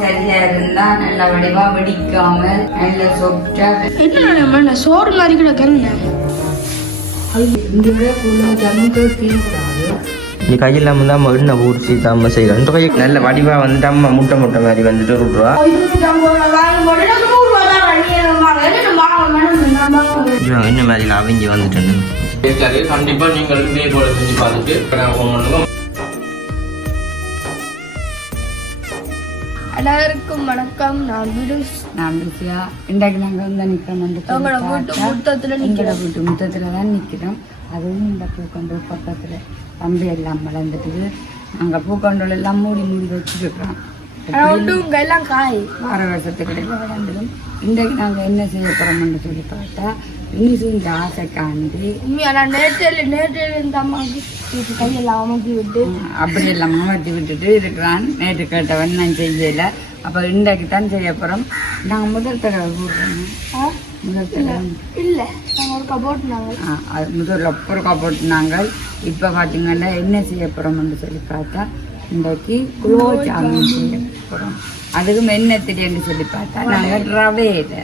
சரியா இருந்தா நல்ல வடிவா வெடிக்காம நல்ல சொட்டா என்ன சோறு மாதிரி கிடக்குன்னு நீ கையில் இல்லாமல் தான் நம்ம எண்ணெய் ஊற்றி தாம செய்கிறோம். இந்த நல்ல வடிவா வந்து அம்மா முட்டை முட்டை மாதிரி வந்துட்டு விட்ருவா என்ன மாதிரி அவிஞ்சி வந்துட்டு கண்டிப்பா நீங்கள் இதே போல செஞ்சு பார்த்துட்டு எல்லாருக்கும் வணக்கம். நான் விடு. நான் ருசியா இன்றைக்கு நாங்கள் வந்து நிற்கிறோம் வந்து உங்களோட வீட்டு முத்தத்துல எங்களோட வீட்டு முத்தத்தில் தான் நிற்கிறோம் அதுவும் இந்த பூக்கொண்டல் பக்கத்தில். கம்பி எல்லாம் வளர்ந்துட்டு நாங்கள் பூக்கொண்டல் எல்லாம் மூடி மூடி வச்சுருக்கிறோம் எல்லாம் காய். வார வருஷத்துக்கு இடையில வளர்ந்துடும். இன்றைக்கு நாங்கள் என்ன செய்ய போகிறோம்னு சொல்லி பார்த்தா இந்த ஆசைக்காண்டி உண்மையா நான் நேற்று நேற்று இந்த அம்மாவுக்கு கையெல்லாம் அமர்த்தி விட்டு அப்படி எல்லாம் மாற்றி விட்டுட்டு இருக்கிறான் நேற்று கேட்டவன் நான் செய்யலை அப்போ இன்றைக்கு தான் செய்ய போகிறோம் நாங்கள் முதல் தடவை போடுறோம்? முதல் தடவை இல்லை நாங்கள் ஒரு கபோர்ட் நாங்கள் ஆ, அது முதல்ல பொறுக்கா போட்டு நாங்கள் இப்போ பார்த்தீங்கன்னா என்ன செய்ய போகிறோம்னு சொல்லி பார்த்தா இன்றைக்கு குலோப் ஜாமுன் செய்ய போகிறோம் அதுக்கும் என்ன தெரியும்னு சொல்லி பார்த்தா நாங்கள் ரவையில்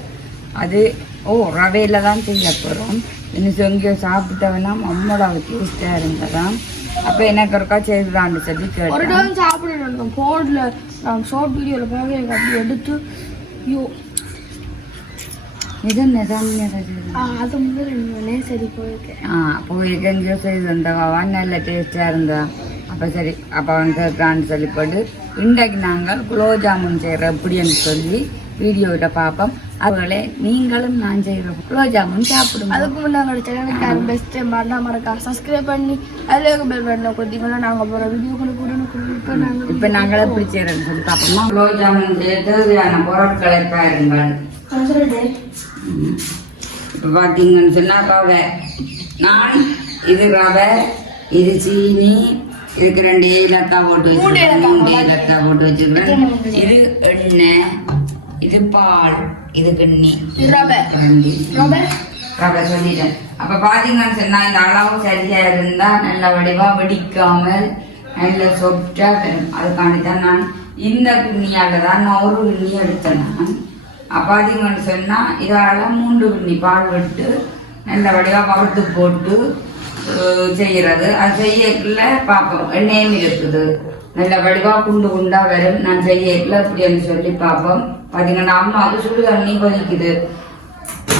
அது ஓ ரவையில் தான் செய்ய போகிறோம் இன்னும் எங்கேயோ சாப்பிட்டவெல்லாம் அம்மோட டேஸ்ட்டாக இருந்ததாம் அப்போ எனக்கு ஒருக்கா செய்துதான்னு சொல்லி ஒரு கேட்டேன் டைம் சாப்பிடணும் ஃபோனில் நான் ஷார்ட் வீடியோவில் பார்க்க எனக்கு அப்படி எடுத்து ஐயோ. இது நிதானியாக ஆ, அது முதல் ரெண்டு சரி போயிருக்கேன். ஆ போய் எங்கேயோ செய்திருந்தவா நல்ல டேஸ்டாக இருந்தா. அப்போ சரி அப்போ அவன் கேட்கறான்னு சொல்லி போட்டு இன்றைக்கு நாங்கள் குலோப் ஜாமுன் செய்கிறோம் எப்படின்னு சொல்லி வீடியோவில் பார்ப்போம். அவர்களே நீங்களும் நான் செய்கிறோம் குலோப் ஜாமுன் சாப்பிடுங்க. அதுக்கு முன்னாடி சேனலுக்கு பெஸ்ட் மறந்தா மறக்கா. சப்ஸ்கிரைப் பண்ணி அதில் பெல் பட்டனை கொடுத்தீங்கன்னா நாங்கள் போகிற வீடியோ கூட கூட இப்போ நாங்கள் இப்போ நாங்கள் எப்படி செய்கிறோம்னு சொல்லி பார்ப்போமா? குலோப் ஜாமுன் செய்ய தேவையான பொருட்களை பாருங்கள். இப்போ பார்த்தீங்கன்னு சொன்னால் ரவை. நான் இது ரவை இது சீனி இதுக்கு ரெண்டு ஏலக்காய் போட்டு வச்சிருக்கேன். மூணு ஏலக்காய் போட்டு வச்சிருக்கேன். இது எண்ணெய். இது பால் இது கண்ணி. ரவை. ரெண்டு ரவை. ரவை சொல்லிட்டேன். அப்போ பார்த்தீங்கன்னு சொன்னால் இந்த அளவு சரியா இருந்தால் நல்ல வடிவா வெடிக்காமல் நல்ல சொப்டா வரும். அதுக்காண்டி தான் நான் இந்த கிண்ணியால தான் நான் ஒரு கிண்ணி எடுத்தேன் நான். அப்போ பார்த்தீங்கன்னு சொன்னால் இதால மூன்று கிண்ணி பால் விட்டு நல்ல வடிவா வறுத்து போட்டு அஹ், செய்யறது. அது செய்யக்குள்ள பார்ப்போம். எண்ணெயும் இருக்குது. நல்ல வடிவா குண்டு குண்டா வரும். நான் செய்யக்குள்ள அப்படின்னு சொல்லி பார்ப்போம். பார்த்தீங்கன்னா அம்மாவுக்கு சுடு தண்ணி கொதிக்குது.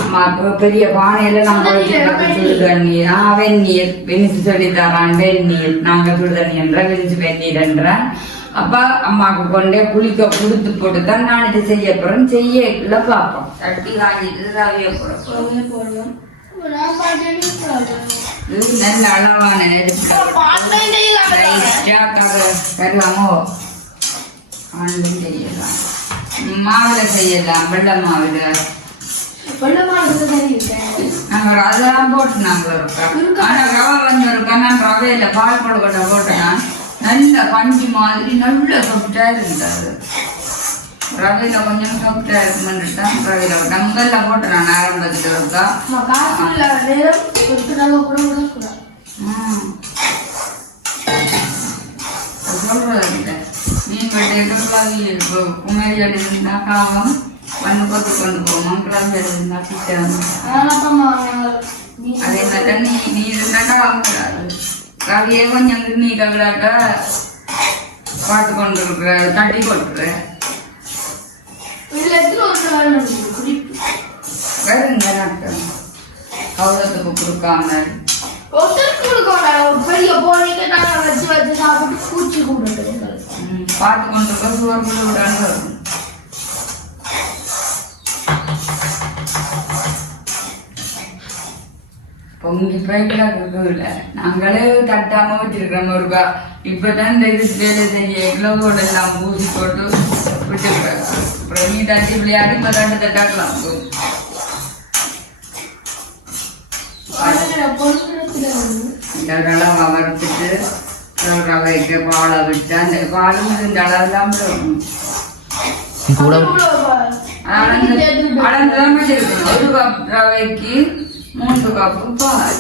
ஆமா இப்போ பெரிய பானையில நாங்க வச்சிருக்க சுடு தண்ணீர் ஆ வெந்நீர். வெனிச்சு சொல்லி தரான். வெந்நீர். நாங்க சுடு தண்ணி என்ற வெனிச்சு வெந்நீர் என்ற. அப்ப அம்மாவுக்கு கொண்டே குளிக்க கொடுத்து போட்டு தான் நான் இது செய்ய போறேன். செய்யக்குள்ள பார்ப்போம். தட்டி காஞ்சிட்டு போறோம். நல்ல அளவான கருவாமோ ஆண்டும் செய்யலாம். மாவுல செய்யலாம். வெள்ளை மாவுல. நாங்க அதெல்லாம் போட்டு நாங்க இருக்கோம் ஆனா ரவை வந்து நான் ரவையில பால் கொழுக்கட்டை போட்டேன்னா நல்ல பஞ்சு மாதிரி நல்ல சொப்டா இருந்தாரு ரவையில கொஞ்சம் சொப்டா இருக்குமென்னு தான் ரவையில போட்டேன் முதல்ல போட்டேன் நான் ஆரம்பத்துல இருக்கா. சொல்றது இல்லை. நீ கட்டி இப்போ குமரி அடி இருந்தா காவம் வந்து கொத்து கொண்டு போவோம் கிளம்பி இருந்தா கிட்ட அதே மாதிரி நீ நீ இருந்தாக்கா வாங்கக்கூடாது ரவியே கொஞ்சம் நீ கவிடாக்கா பார்த்து கொண்டு இருக்கிற தட்டி கொட்டுற வருங்க நாட்டம் கௌரவத்துக்கு கொடுக்காம. பெரிய போனீங்க நாங்கள் வச்சு வச்சு சாப்பிட்டு பூச்சி பார்த்து கொண்டு இருக்க சுவர் பொங்கி போய்க்கிட கொடுக்கல நாங்களே தட்டாம வச்சிருக்கிறோம் ஒருக்கா இப்பதான் இந்த இது வேலை செய்ய கிலோவோட எல்லாம் பூசி போட்டு விட்டுருக்காங்க. அப்புறம் நீ தட்டி விளையாடி பதாண்டு தட்டாக்கலாம். இந்த அளவு வறுத்துட்டு ரவைக்கு பாலை விட்டு அந்த பாலும் இந்த அளவு தான் இருக்கும் கூட அளந்து அளந்துதான் வச்சிருக்கணும் ஒரு ரவைக்கு மூன்று கப்பு பால்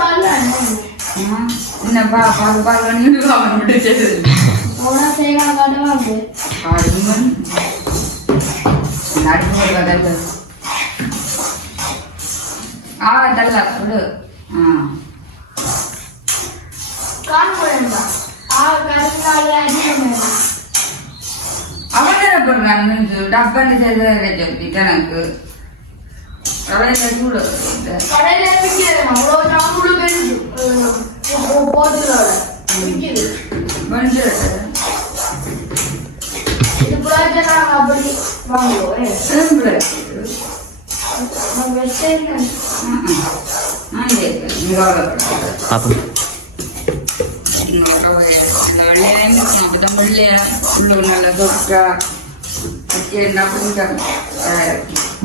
பால் ஆ, என்னப்பா பால் பால் பண்ணி அவன் பிடிச்சது போனா செய்யலாம் காட்டுவா அப்படி காடுமன் நடுமுறை கதவு ஆ தள்ள கொடு ஆ காண்பா ஆ கருத்தால அதிகமாக அவன் என்ன பண்ணுறான் எனக்கு கடையில சூடு வருது. கடையில விற்கிறது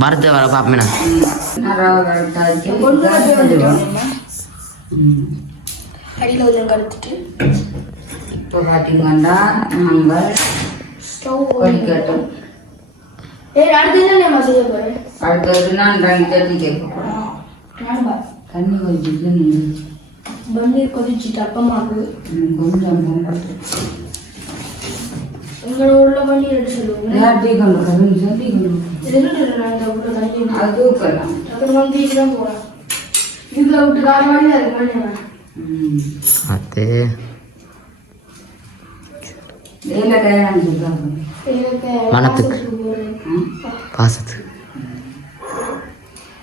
வரது வர வந்துட்டோம் அடியில் கொஞ்சம் கருத்துட்டு இப்போ பார்த்தீங்கன்னா நாங்கள் ஸ்டவ் கொதிக்கட்டும் ஏய் அடுத்து என்ன நம்ம செய்ய போறேன் அடுத்தது நான் ரெண்டு தண்ணி கேட்க போகிறேன் நான்பா தண்ணி கொதிச்சுட்டு பன்னீர் கொதிச்சுட்டு அப்பமாக்கு கொஞ்சம் உள்ள பன்னீர் எடுத்து சொல்லுவோம் யார் டீ கொண்டு வரணும் சொல்லி கொண்டு இது இருக்கு நான் இந்த உள்ள தண்ணி அது தூக்கலாம் அப்புறம் வந்து வீட்டுக்கு தான் போறேன். இதுல விட்டு கால் மணி தான் இருக்கு மணி ம். அது வேலை கையாண்டு சொல்லுவாங்க மணத்துக்கு. பாசத்து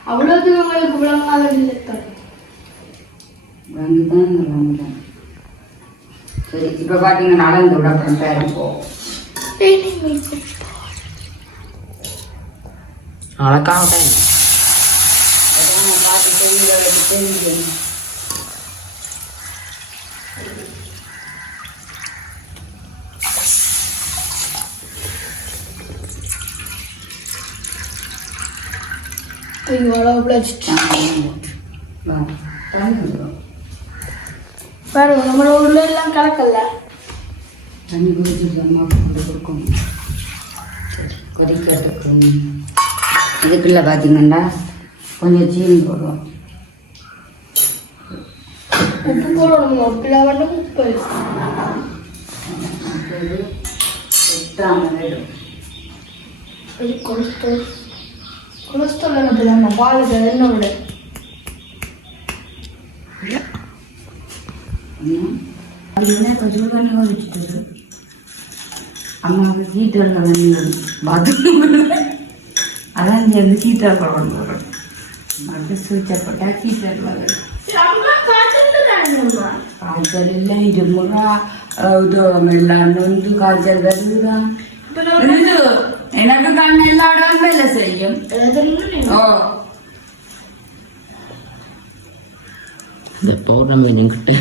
அவ்வளோத்துக்கு உங்களுக்கு விளங்காத இல்லை வாங்கி தான் வாங்குறேன் சரி இப்போ பார்த்தீங்கன்னா அளந்து விட பேரம் போ அழகாக பார்த்து தெரிஞ்சு பாருங்க எல்லாம் கலக்கல தண்ணி குடிச்சிட்டு அம்மா கொண்டு கொடுக்கணும் சரி கொதிக்கிறதுக்கு. இதுக்குள்ள பார்த்தீங்கன்னா கொஞ்சம் சீனி போடுவோம். உப்பு போடணும் உப்பு கொலஸ்ட்ரால் கொலஸ்ட்ரால் என்ன நம்ம பாலுக்கு என்ன விட. கொஞ்சம் பண்ணி கொதிச்சுட்டு அம்மாவுக்கு ஹீட்டரில் தண்ணி பாத்ரூம் அதான் சேர்ந்து ஹீட்டர் போடணும் அது சுவிட்சை போட்டால் ஹீட்டரில் வரும் காய்ச்சல் இல்லை இருமுறா உதவம் எல்லாம் நொந்து காய்ச்சல் வருதுதான் இது எனக்கு கண் எல்லா இடம் வேலை செய்யும். ஓ. இந்த பௌர்ணமி என்கிட்ட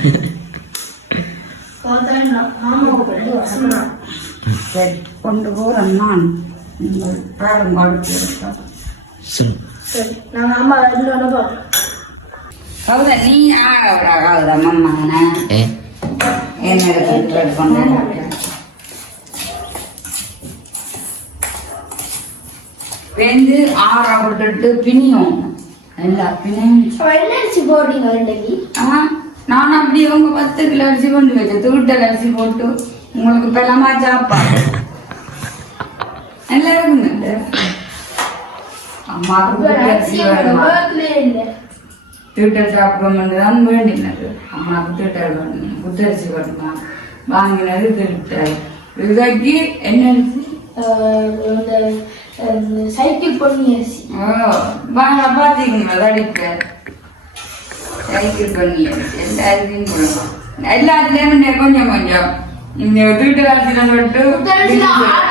கொண்டு போகிறேன் நான். அம்மா இன்னொன்று போகிறோம் நீ ஆகவுடா கவுதா மம்மா என்ன வெந்து ஆறா போட்டுட்டு பிணியும். எல்லா பிணையும். அரிசி போடுறீங்க ரெண்டு அப்படி அவங்க பத்து கிலோ கொண்டு வச்சேன் தூட்டல் அரிசி போட்டு. உங்களுக்கு பெலமா சாப்பாடு நல்லா இருக்குங்க இல்லை தீட்டல் சாப்பிடணும்னு தான் வேண்டினது. அம்மாவுக்கு தீட்டல் வேணும். புத்தரிசி வேணுமா? வாங்கினது தீட்டல் இதைக்கு என்ன? சைக்கிள் பொன்னி அரிசி ஓ வாங்க பார்த்தீங்களா தடிக்க. சைக்கிள் பண்ணி அரிசி எல்லா அரிசியும் போடணும் எல்லாத்துலேயுமே கொஞ்சம் கொஞ்சம்.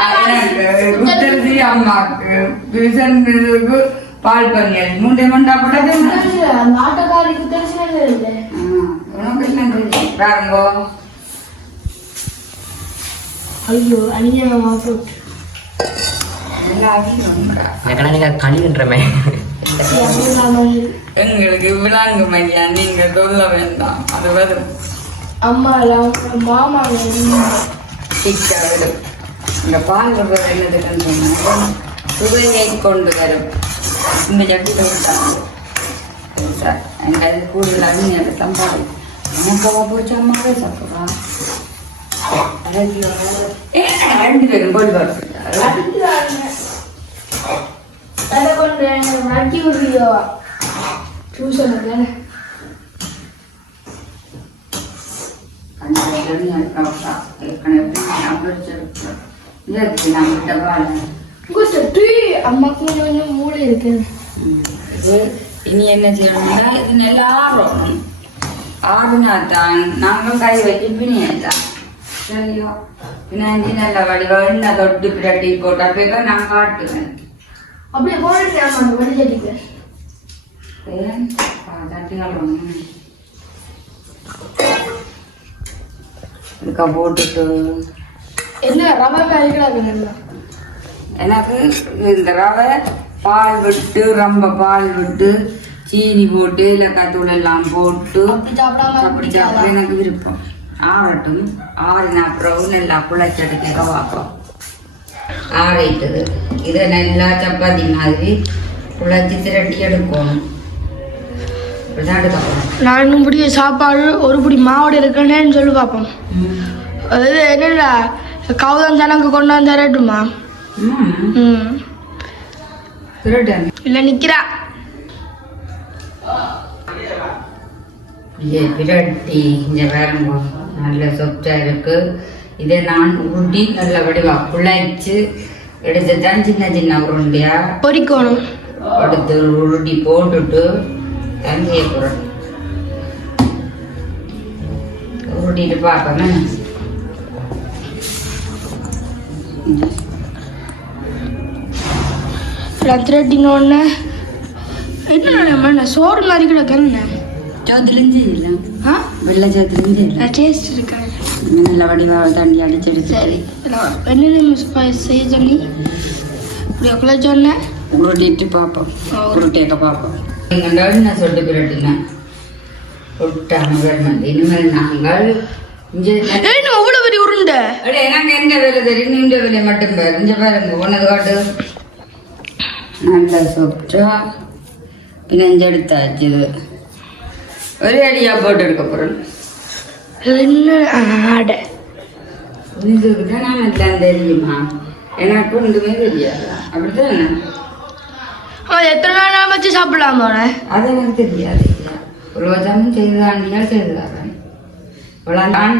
ஆ- எனக்கு புத்தரிசி அம்மாவுக்கு விசனுக்கு பால் அரிசி மூட்டை மண்டா போட்டது பாருங்கோ ஐயோ நீங்கள் கழிவுன்றமே எங்களுக்கு விளாங்கு மையா நீங்க சொல்ல வேண்டாம். அது வரும் அம்மா எல்லாம் மாமா சிக்காது இந்த பால் விடுறது என்னதுக்குன்னு சொன்னா சுவையை கொண்டு வரும். இந்த ஜட்டி விட்டாங்க சார் எங்க அது கூடுதல் அருமையாக தான் பாரு. நமக்கு போச்சு அம்மாவே சாப்பிட்றா. ஏ ரெண்டு பேரும் போட்டு பார்த்துட்டாரு அதை கொண்டு மாட்டி விடுறியோ? டியூஷனுக்கு டீ அம்மாக்கு கொஞ்சம் கொஞ்சம் மூளை இருக்கு இனி என்ன செய்யணும்னா இது நல்லா ஆறணும் ஆறுனா தான் நாங்கள் கை வச்சு பிணியதான் சரியோ பின்னாஞ்சி நல்ல வடிவா எண்ணெய் தொட்டு பிரட்டி போட்டா போய் நான் காட்டுவேன் அப்படியே போட்டு அம்மா வடிச்சடிக்கு இதுக்கா போட்டுட்டு என்ன ரவை நல்லா எனக்கு இந்த ரவை பால் விட்டு ரொம்ப பால் விட்டு சீனி போட்டு ஏலக்காய் தூள் எல்லாம் போட்டு அப்படி சாப்பிட எனக்கு விருப்பம். ஆறட்டும். ஆறின அப்புறம் நல்லா குழைச்செடுக்க பார்ப்போம். ஆறிட்டது. இதை நல்லா சப்பாத்தி மாதிரி குழைச்சி திரட்டி எடுக்கணும். இப்படிதான் எடுக்க போறோம். நான் இன்னும் பிடிக்க சாப்பாடு ஒரு பிடி மாவோட இருக்கேன்னு சொல்லி பார்ப்போம். அதாவது என்னடா கவுதம் தனக்கு கொண்டாந்து தரட்டுமா ம். ம் திருடன் இல்லை நிற்கிறா பிரட்டி இங்கே வேறுங்க நல்ல சொத்தா இருக்கு இதை நான் உருட்டி நல்ல வடிவா குழைச்சு எடுத்து தான் சின்ன சின்ன உருண்டையா பொறிக்கணும் எடுத்து உருட்டி போட்டுட்டு தண்ணியை போடணும் உருட்டிட்டு பார்ப்போமே. ரத்திரட்டினோடனே என்ன நம்ம சோறு மாதிரி கிடக்கு என்ன சோத்துலேருந்து இல்லை ஆ? வெள்ளை சோத்துலேருந்து இல்லை நான் டேஸ்ட் இருக்கேன் நல்ல வடிவாக தண்ணி அடிச்செடுத்து சரி என்ன செய்ய சொன்னி. இப்படி உள்ள சொன்னேன். உருட்டிட்டு பார்ப்போம். உருட்டேக்க பார்ப்போம். சொல்லிட்டு பிரட்டினேன் விட்டாங்க வரணும் இனிமேல் நாங்கள் இங்கே ஏய் நம்ம அவ்வளோ பெரிய உருண்டை? அடே, எனக்கு எந்த வேலை தெரியும்? இந்த வேலை மட்டும் பாரு. இங்க பாருங்க உனது காட்டு. நல்லா சொப்டா பிணைஞ்சு எடுத்தாச்சு இது. ஒரே அடியா போட்டு எடுக்க போறோம் என்ன ஆடை? இதுக்கிட்ட நான் தெரியுமா? எனக்கு ஒன்றுமே தெரியாது. அப்படித்தானே அவன் எத்தனை நாள் நாள் வச்சு சாப்பிடலாம் அது எனக்கு தெரியாது. உலகமும் செய்தாண்டியா செய்தாரன் இவ்வளோதான்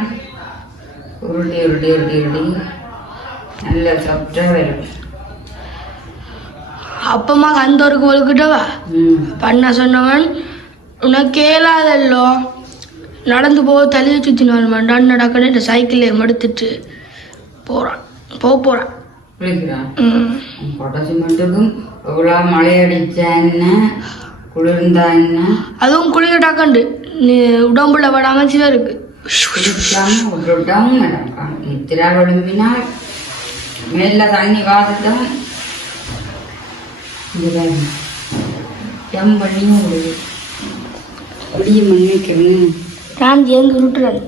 உருட்டி உருட்டி உருட்டி உருட்டி. நல்ல சாப்பிட்டா வரும். அப்பமா கந்தோருக்கு ஒழுக்கிட்டவா? ம். பண்ண சொன்னவன் உனக்கு இயலாதல்லோ நடந்து போக தலையை சுற்றினான் மண்டான் நடக்கணும் இந்த சைக்கிளை எடுத்துட்டு போகிறான் போக போகிறான் ம். எவ்வளோ மழை அடிச்சா என்ன குளிர்ந்தா என்ன அதுவும் குளிக்கட்டாக்கண்டு நீ உடம்புல படாம விட்டுட்டாவும் நடக்கான் நித்திரா விளம்பினால் மேல தண்ணி வாத்துட்டும் எம் பண்ணியும் விடுது விடிய மண்ணிக்கிறேன் நான் சேர்ந்து உருட்டுறேன்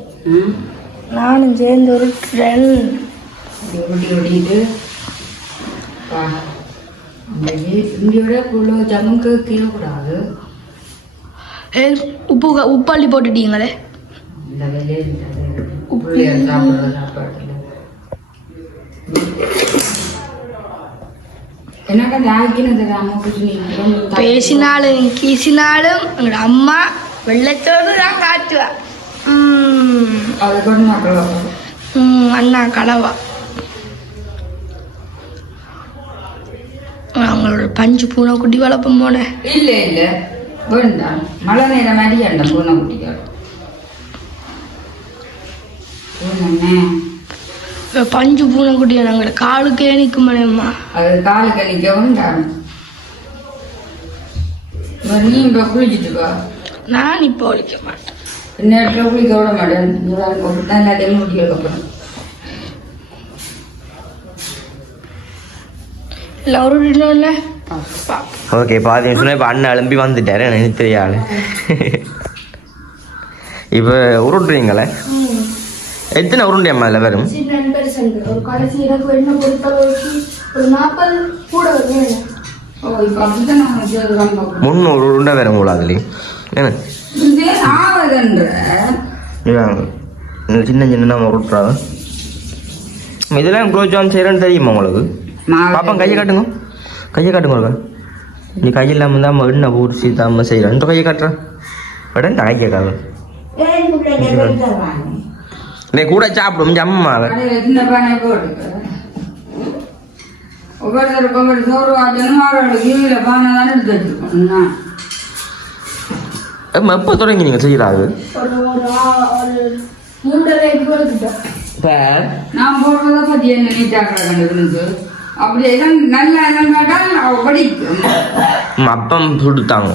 நானும் சேர்ந்து உருட்டுறேன் உருட்டி உருட்டிட்டு உப்பு உப்பு. அள்ளி போட்டுட்டீங்களே ராமகிருஷ்ணன் பேசினாலும் கீசினாலும் எங்களோட அம்மா வெள்ளத்தோடு தான் காட்டுவா. அண்ணா கலவா. பஞ்சு பூனை குட்டி வளர்ப்போம் போனேன் இல்லை இல்லை. வேண்டாம். மழை நேரம் மாதிரி அந்த பூனை குட்டிகள் பூனை பஞ்சு பூனை குட்டியை நாங்கள் காலுக்கே நிற்கும் மனையம்மா அது காலு கணிக்க வேண்டாம். நீ இப்போ குளிச்சுட்டு வா. நான் இப்போ ஒழிக்க மாட்டேன். நேரத்தில் குளிக்க விட மாட்டேன். நீ வாங்க ஒரு நாள் எல்லாத்தையும் முடிக்க அப்புறம் இல்லை ஒரு இன்னொன்று ஓகே பாதி நிமிஷம் இப்போ அண்ணன் எழும்பி வந்துட்டாரு. எனக்கு தெரியாது. இப்போ உருட்டுறீங்களே? எத்தனை உருண்டை அம்மா இதில் வரும்? முந்நூறு உருண்டை வரும் உங்களா இந்த சின்ன சின்ன உருட்டுறாங்க இதெல்லாம் குலோப் ஜாம் செய்கிறேன்னு தெரியுமா உங்களுக்கு? பாப்பா கையை காட்டுங்க. கையை காட்டுங்க ஒருக்கா. நீ கையில் இல்லாமல் தான் எண்ணெய் ஊற்றி தாம செய்கிறேன் இந்த கையை காட்டுறேன் உடனே கையை காட்டு நீ? கூட சாப்பிடும் அம்மா ஒவ்வொருத்தருக்கு ஒவ்வொரு சோறு வாட்டணும் அவரோட கீழே பானை தானே எடுத்து வச்சிருக்கணும் எப்போ தொடங்கி நீங்கள் மூன்றரை நான் போடுறத என்ன கண்டுபிடிச்சு அப்படி எல்லாம் நல்லா அவ படிக்கும். அப்பம் சுடுத்தாங்க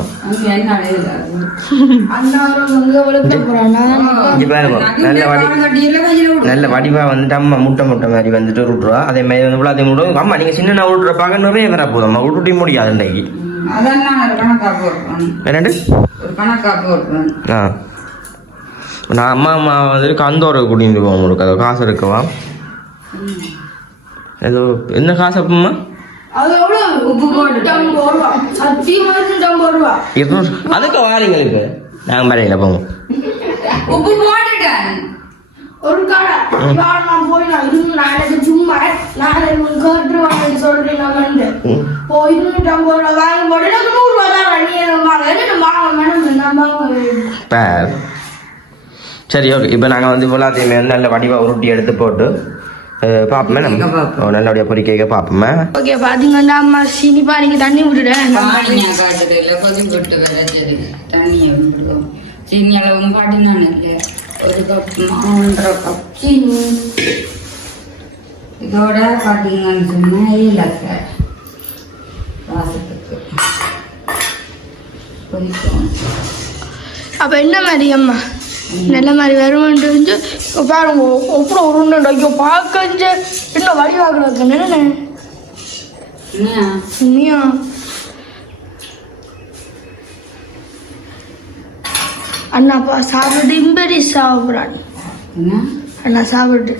நல்ல வடி- கட்டியில கையில விடும் நல்ல வடிவாக வந்துட்டு அம்மா முட்டை முட்டை மாதிரி வந்துட்டு விட்டுருவா அதே மாதிரி வந்து விழாத்தி விடுவோம் அம்மா நீங்கள் சின்ன விட்டுற பார்க்க நிறைய வர போதும் அம்மா விட்டுட்டி முடியாது இன்றைக்கு நான் அம்மா அம்மா வந்துட்டு கந்தோரை கூட்டிகிட்டு போவோம் உங்களுக்கு அது காசு இருக்கவா ஏதோ என்ன காசு இருநூறு அதுக்கு வாரீங்க இப்போ நாங்கள் மறையில போவோம் உப்பு போட்டுட்டேன் ஒரு கடை. நான் போய் நான் நான் எனக்கு சும்மா சொல்றேன் நான் வந்து. போய் ஐம்பது ரூபா வாங்கி போட்டு எனக்கு தான் வாங்க மேடம் நான் வாங்க இப்போ சரி ஓகே இப்போ நாங்கள் வந்து எல்லாத்தையுமே நல்ல வடிவாக உருட்டி எடுத்து போட்டு அஹ், பார்ப்போமே நம்ம. நல்லபடியாக பொறிக்க பார்ப்போமே ஓகே பாத்தீங்கன்னா அம்மா சீனிப்பா நீங்க தண்ணி விட்டுட்டேன் சீனி அளவுன்னு காட்டினான் இல்லையா ஒரு கப் ஒன்றரை கப் சீனி. இதோட பார்த்தீங்கன்னு சொன்னால் ஏலக்காய் வாசத்துக்கு. அப்ப என்ன மாதிரி அம்மா? நல்ல மாதிரி வருமென்று இப்போ பாருங்க அப்புறம் உருண்டை ஐயோ பார்க்க என்ன வடிவாக்குறது என்ன என்ன உண்மையா? அண்ணாப்பா சாப்பிட்டு இம்பெரி சாப்பிட்றான். அண்ணா சாப்பிட்டு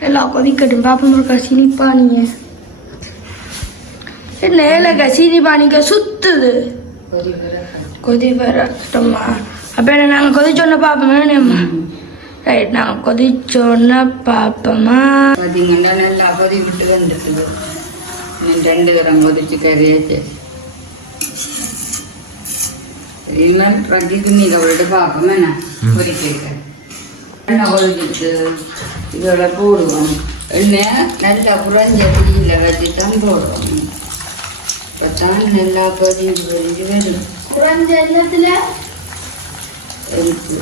எல்லாம் கொதிக்கட்டும் பாப்பா இருக்கா சீனிப்பா நீங்க என்ன ஏலக்கா சீனிப்பா நீங்க சுத்துது. கொதி வர கொதி வரட்டும்மா அப்போ என்ன நாங்கள் கொதிச்சோன்ன பார்ப்போமே ரைட் நாங்கள் கொதிச்சோன்ன பார்ப்போமா பார்த்தீங்கன்னா நல்லா கொதி விட்டு இன்னும் ரெண்டு தரம் கொதிச்சு கறியாச்சு. இனிமேல் பிரதி துணியில் விட்டு பார்ப்போம் என்ன? கொதிக்க எண்ணெய் கொதிச்சு இதோட போடுவோம். எண்ணெய் நல்லா குறைஞ்ச தீயில் வச்சு தான் போடுவோம். இப்போ தான் நல்லா கொதிஞ்சு கொதிஞ்சு வரும். குறைஞ்ச எண்ணத்தில்? இருக்கு.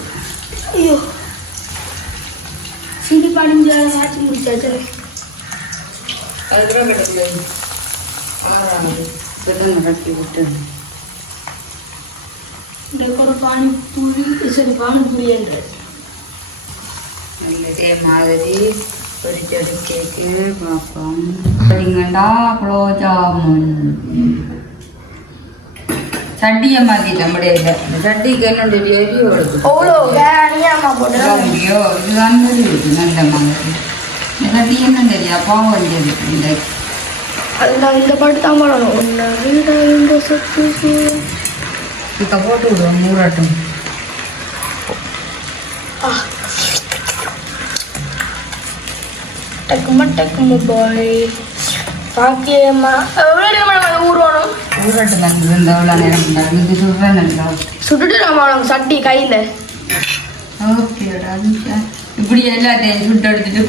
ஐயோ. சீனி பாடிஞ்ச சாட்சி முடிச்சாச்சு. அதுக்கப்புறம் கிடக்கு ஆறாவது இப்போ தான் கட்டி விட்டு இந்த ஒரு பானிபூரி சரி பானிபூரி என்று இதே மாதிரி பொரிச்செடு கேக்கு பார்ப்போம் பார்த்தீங்கன்னா குலோப் ஜாமுன் சட்டியை மாற்றிட்டேன் முடியல இந்த சட்டிக்கு என்னுடைய எரி ஓடுது அவ்வளோ வேணியாமா போட்டு ஐயோ இதுதான் தெரியுது நல்ல மாதிரி இந்த சட்டி என்ன தெரியா பாவம் தெரியுது டக்குமா டக்குமா பாய் பாக்கியம்மா. சுட்டுட்டு நம்ம அவனுக்கு சட்டி கையில். ஓகேடா இப்படி எல்லாத்தையும் சுட்டு எடுத்துட்டு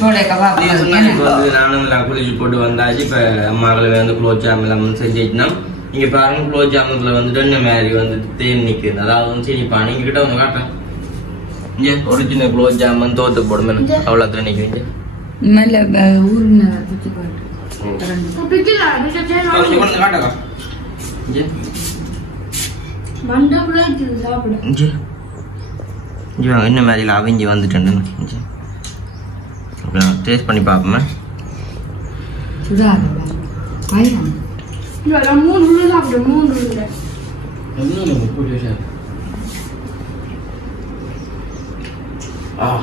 நானும் குளிச்சு போட்டு வந்தாச்சு. இப்போ அம்மாக்களை வந்து குலோப் ஜாம் எல்லாம் செஞ்சு வச்சுனோம் இங்கே பாருங்க குலோப் ஜாமுக்குள்ள வந்துட்டு என்ன மாதிரி வந்து தேன் நிற்குது அதாவது வந்து சரி பானி கிட்ட வந்து காட்டுறேன். இங்கே ஒரிஜினல் குலோப் ஜாமுன் தோத்து போடுமே அவ்வளோ அத்தனை இங்கே வாங்க என்ன மாதிரி அவிஞ்சி வந்துட்டேன் இங்கே. டேஸ்ட் பண்ணி பார்ப்போமே. மூணு மூணு ஆ.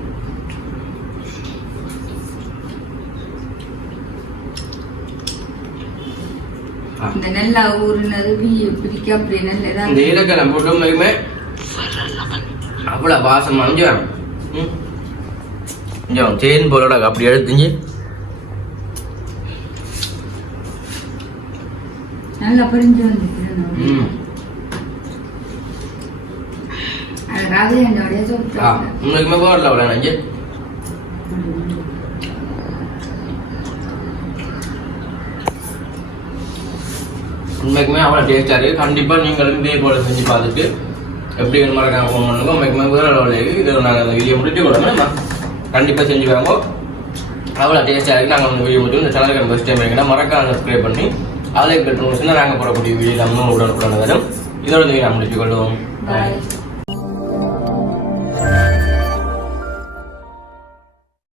இந்த நெல்லா ஊறுனது பி- பிரிக்க அப்படி நெல் இந்த இலக்கணம் போட்டுமே அவ்வளோ வாசம் அஞ்சு ம். கொஞ்சம் தேன் போலோட அப்படி எடுத்துஞ்சு நல்லா பிரிஞ்சு அது ராதையண்டோடைய ஆ சொல்லிட்டு உங்களுக்குமே போடல அவ்வளோ அஞ்சு உண்மைக்குமே அவ்வளோ டேஸ்டாக இருக்குது கண்டிப்பாக நீங்களும் இதே போல் செஞ்சு பார்த்துட்டு எப்படி மறக்காம ஃபோன் பண்ணுங்க. உண்மைக்குமே வேறு லெவலில் இருக்குது இதில் நாங்கள் வீடியோ முடிச்சு கொடுக்கணும் கண்டிப்பாக செஞ்சு வாங்க அவ்வளோ டேஸ்டாக இருக்குது நாங்கள் அந்த வீடியோ முடிச்சு இந்த சேனலுக்கு ஃபஸ்ட் டைம் இருக்குன்னா மறக்காம சப்ஸ்கிரைப் பண்ணி அதில் பெட்ரோல் நாங்கள் போடக்கூடிய வீடியோ நம்ம உடனுக்குடன் வரும். இதோட நீங்கள் முடிச்சு கொள்வோம்.